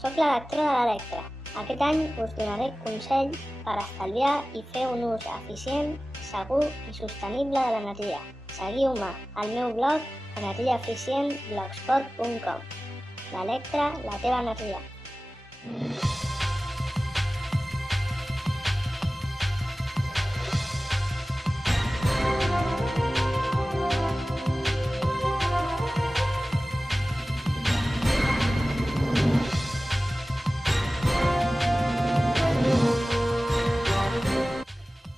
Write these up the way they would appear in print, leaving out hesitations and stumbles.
Soc l'electró de l'Electra. Aquest any us donaré consells per estalviar i fer un ús eficient, segur i sostenible de l'energia. Seguiu-me al meu blog energiaeficient.blogspot.com. L'Electra, la teva energia.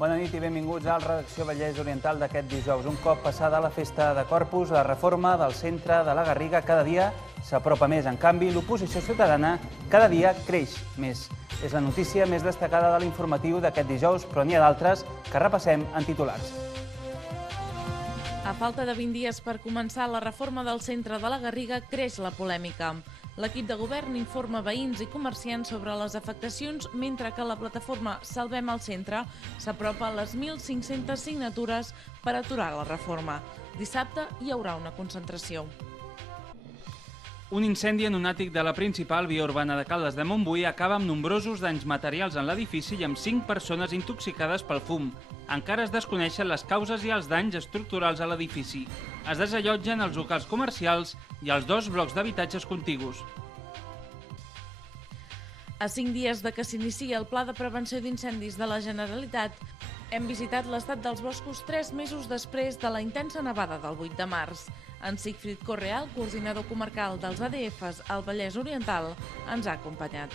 Bona nit i benvinguts a la redacció Vallès Oriental d'aquest dijous. Un cop passada la festa de Corpus, la reforma del centre de la Garriga cada dia s'apropa més. En canvi, l'oposició ciutadana cada dia creix més. És la notícia més destacada de l'informatiu d'aquest dijous, però n'hi ha d'altres que repassem en titulars. A falta de 20 dies per començar la reforma del centre de la Garriga, creix la polèmica. L'equip de govern informa veïns i comerciants sobre les afectacions, mentre que la plataforma Salvem el Centre s'apropa a les 1.500 signatures per aturar la reforma. Dissabte hi haurà una concentració. Un incendi en un àtic de la principal via urbana de Caldes de Montbui acaba amb nombrosos danys materials en l'edifici i amb 5 persones intoxicades pel fum. Encara es desconeixen les causes i els danys estructurals a l'edifici. Es desallotgen els locals comercials i els 2 blocs d'habitatges contigus. A 5 dies de que s'inicia el Pla de Prevenció d'Incendis de la Generalitat, hem visitat l'estat dels boscos 3 mesos després de la intensa nevada del 8 de març. En Sigfrid Correal, coordinador comarcal dels ADFs al Vallès Oriental, ens ha acompanyat.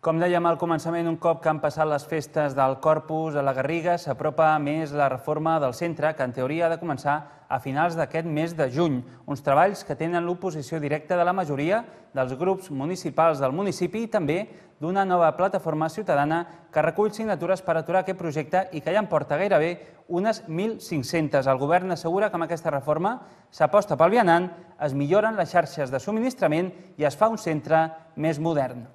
Com dèiem al començament, un cop que han passat les festes del Corpus a la Garriga, s'apropa més la reforma del centre, que en teoria ha de començar a finals d'aquest mes de juny. Uns treballs que tenen l'oposició directa de la majoria dels grups municipals del municipi i també d'una nova plataforma ciutadana que recull signatures per aturar aquest projecte i que ja en porta gairebé unes 1.500. El govern assegura que amb aquesta reforma s'aposta pel vianant, es milloren les xarxes de subministrament i es fa un centre més modern.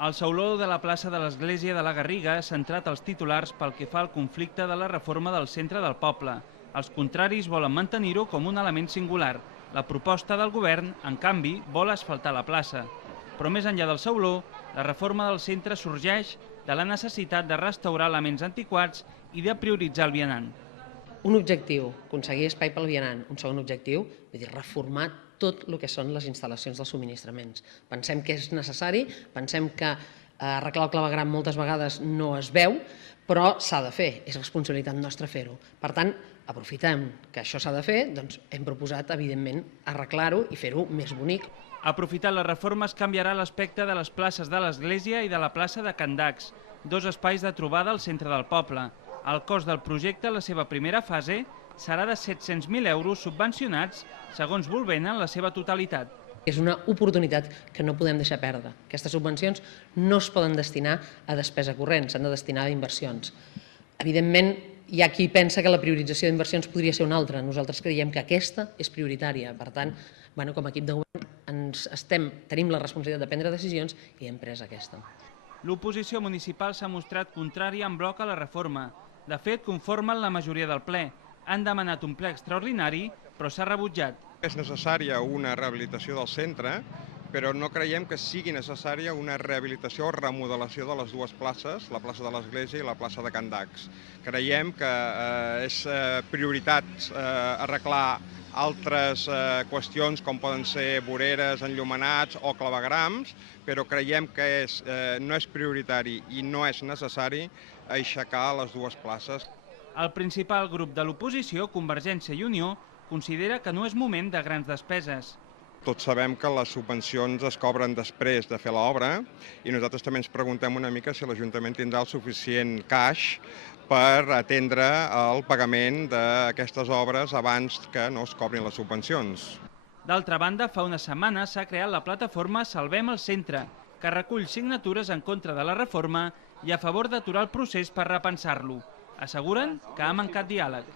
El sauló de la plaça de l'Església de la Garriga ha centrat els titulars pel que fa al conflicte de la reforma del centre del poble. Els contraris volen mantenir-ho com un element singular. La proposta del govern, en canvi, vol asfaltar la plaça. Però més enllà del sauló, la reforma del centre sorgeix de la necessitat de restaurar elements antiquats i de prioritzar el vianant. Un objectiu, aconseguir espai pel vianant. Un segon objectiu, reformar tot el que són les instal·lacions dels subministraments. Pensem que és necessari, pensem que arreglar el clavegueram moltes vegades no es veu, però s'ha de fer, és responsabilitat nostra fer-ho. Per tant, aprofitem que això s'ha de fer, doncs hem proposat, evidentment, arreglar-ho i fer-ho més bonic. Aprofitant la reforma es canviarà l'aspecte de les places de l'Església i de la plaça de Can Dax, 2 espais de trobada al centre del poble. El cost del projecte, la seva primera fase, serà de 700.000 euros subvencionats, segons Volvena, en la seva totalitat. És una oportunitat que no podem deixar perdre. Aquestes subvencions no es poden destinar a despesa corrent, s'han de destinar a inversions. Evidentment, hi ha qui pensa que la priorització d'inversions podria ser una altra. Nosaltres creiem que aquesta és prioritària. Per tant, com a equip de govern tenim la responsabilitat de prendre decisions i hem pres aquesta. L'oposició municipal s'ha mostrat contrària en bloc a la reforma. De fet, conformen la majoria del ple. Han demanat un ple extraordinari, però s'ha rebutjat. És necessària una rehabilitació del centre, però no creiem que sigui necessària una rehabilitació o remodelació de les 2 places, la plaça de l'Església i la plaça de Can Dax. Creiem que és prioritat arreglar altres qüestions com poden ser voreres, enllumenats o claveguerams, però creiem que no és prioritari i no és necessari aixecar les 2 places. El principal grup de l'oposició, Convergència i Unió, considera que no és moment de grans despeses. Tots sabem que les subvencions es cobren després de fer l'obra i nosaltres també ens preguntem una mica si l'Ajuntament tindrà el suficient cash per atendre el pagament d'aquestes obres abans que no es cobrin les subvencions. D'altra banda, fa una setmana s'ha creat la plataforma Salvem el Centre, que recull signatures en contra de la reforma i a favor d'aturar el procés per repensar-lo. Asseguren que ha mancat diàleg.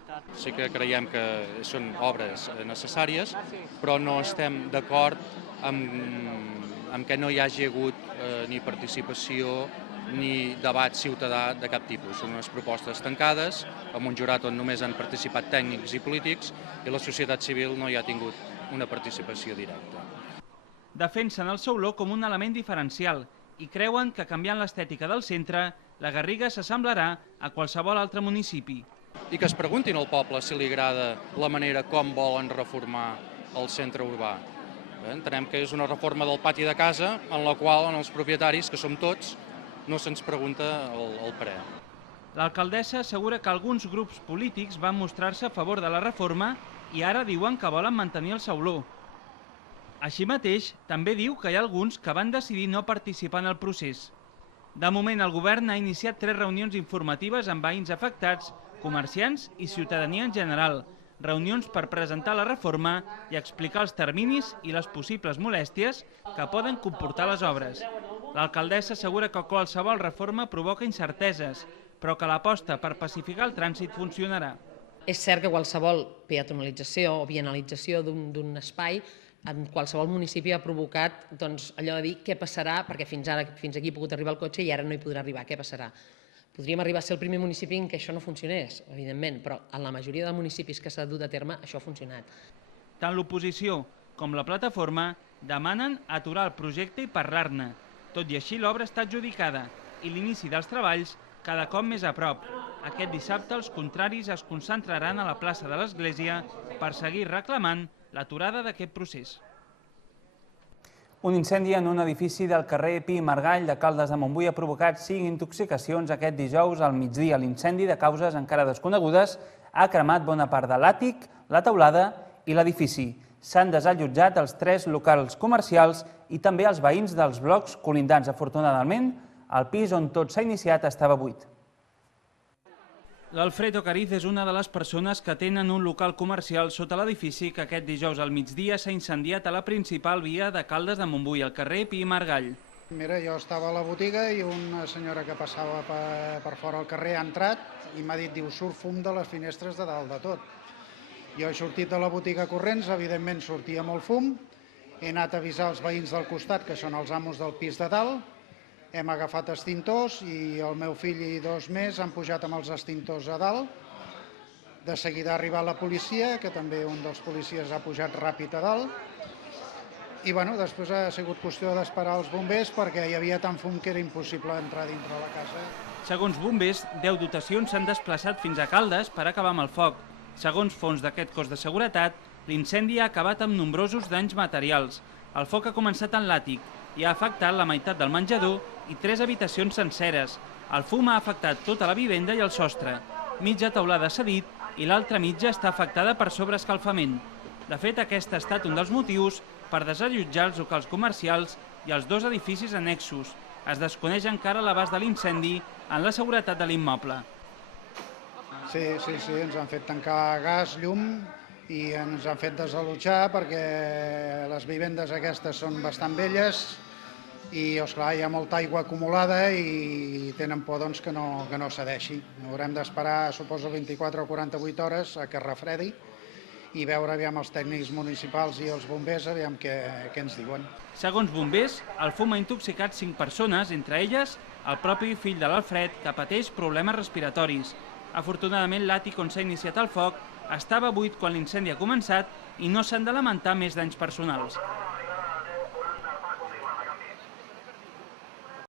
Sí que creiem que són obres necessàries, però no estem d'acord amb que no hi hagi hagut ni participació ni debat ciutadà de cap tipus. Són unes propostes tancades, amb un jurat on només han participat tècnics i polítics i la societat civil no hi ha tingut una participació directa. Defensen el sauló com un element diferencial i creuen que canviant l'estètica del centre, la Garriga s'assemblarà a qualsevol altre municipi. I que es preguntin al poble si li agrada la manera com volen reformar el centre urbà. Entenem que és una reforma del pati de casa en la qual els propietaris, que som tots, no se'ns pregunta el parer. L'alcaldessa assegura que alguns grups polítics van mostrar-se a favor de la reforma i ara diuen que volen mantenir el sauló. Així mateix, també diu que hi ha alguns que van decidir no participar en el procés. De moment, el govern ha iniciat 3 reunions informatives amb veïns afectats, comerciants i ciutadania en general, reunions per presentar la reforma i explicar els terminis i les possibles molèsties que poden comportar les obres. L'alcaldessa assegura que qualsevol reforma provoca incerteses, però que l'aposta per pacificar el trànsit funcionarà. És cert que qualsevol peatonalització o vianalització d'un espai en qualsevol municipi ha provocat allò de dir què passarà, perquè fins aquí ha pogut arribar el cotxe i ara no hi podrà arribar, què passarà? Podríem arribar a ser el primer municipi en què això no funcionés, evidentment, però en la majoria de municipis que s'ha dut a terme això ha funcionat. Tant l'oposició com la plataforma demanen aturar el projecte i parlar-ne. Tot i així, l'obra està adjudicada i l'inici dels treballs cada cop més a prop. Aquest dissabte els contraris es concentraran a la plaça de l'Església per seguir reclamant l'aturada d'aquest procés. Un incendi en un edifici del carrer Pi i Margall de Caldes de Montbui ha provocat 5 intoxicacions aquest dijous al migdia. L'incendi, de causes encara desconegudes, ha cremat bona part de l'àtic, la teulada i l'edifici. S'han desallotjat els 3 locals comercials i també els veïns dels blocs colindants. Afortunadament, el pis on tot s'ha iniciat estava buit. L'Alfred Ocariz és una de les persones que tenen un local comercial sota l'edifici que aquest dijous al migdia s'ha incendiat a la principal via de Caldes de Montbui, al carrer Pi i Margall. Mira, jo estava a la botiga i una senyora que passava per fora al carrer ha entrat i m'ha dit, diu, surt fum de les finestres de dalt de tot. Jo he sortit de la botiga corrents, evidentment sortia molt fum, he anat a avisar els veïns del costat, que són els amos del pis de dalt, hem agafat extintors i el meu fill i 2 més han pujat amb els extintors a dalt. De seguida ha arribat la policia, que també un dels policies ha pujat ràpid a dalt. I després ha sigut qüestió d'esperar els bombers perquè hi havia tant fum que era impossible entrar dintre la casa. Segons bombers, 10 dotacions s'han desplaçat fins a Caldes per acabar amb el foc. Segons fonts d'aquest cos de seguretat, l'incendi ha acabat amb nombrosos danys materials. El foc ha començat en l'àtic i ha afectat la meitat del menjador i 3 habitacions senceres. El fum ha afectat tota la vivenda i el sostre. Mitja teulada s'ha dit i l'altra mitja està afectada per sobreescalfament. De fet, aquest ha estat un dels motius per desallotjar els locals comercials i els 2 edificis annexos. Es desconeix encara l'abast de l'incendi en la seguretat de l'immoble. Sí, ens han fet tancar gas, llum i ens han fet desallotjar perquè les vivendes aquestes són bastant velles i, esclar, hi ha molta aigua acumulada i tenen por que no cedeixi. Haurem d'esperar, suposo, 24 o 48 hores a que refredi i veure aviam els tècnics municipals i els bombers aviam què ens diuen. Segons bombers, el fum ha intoxicat 5 persones, entre elles el propi fill de l'Alfred, que pateix problemes respiratoris. Afortunadament, l'àtic on s'ha iniciat el foc estava buit quan l'incendi ha començat i no s'han de lamentar més danys personals.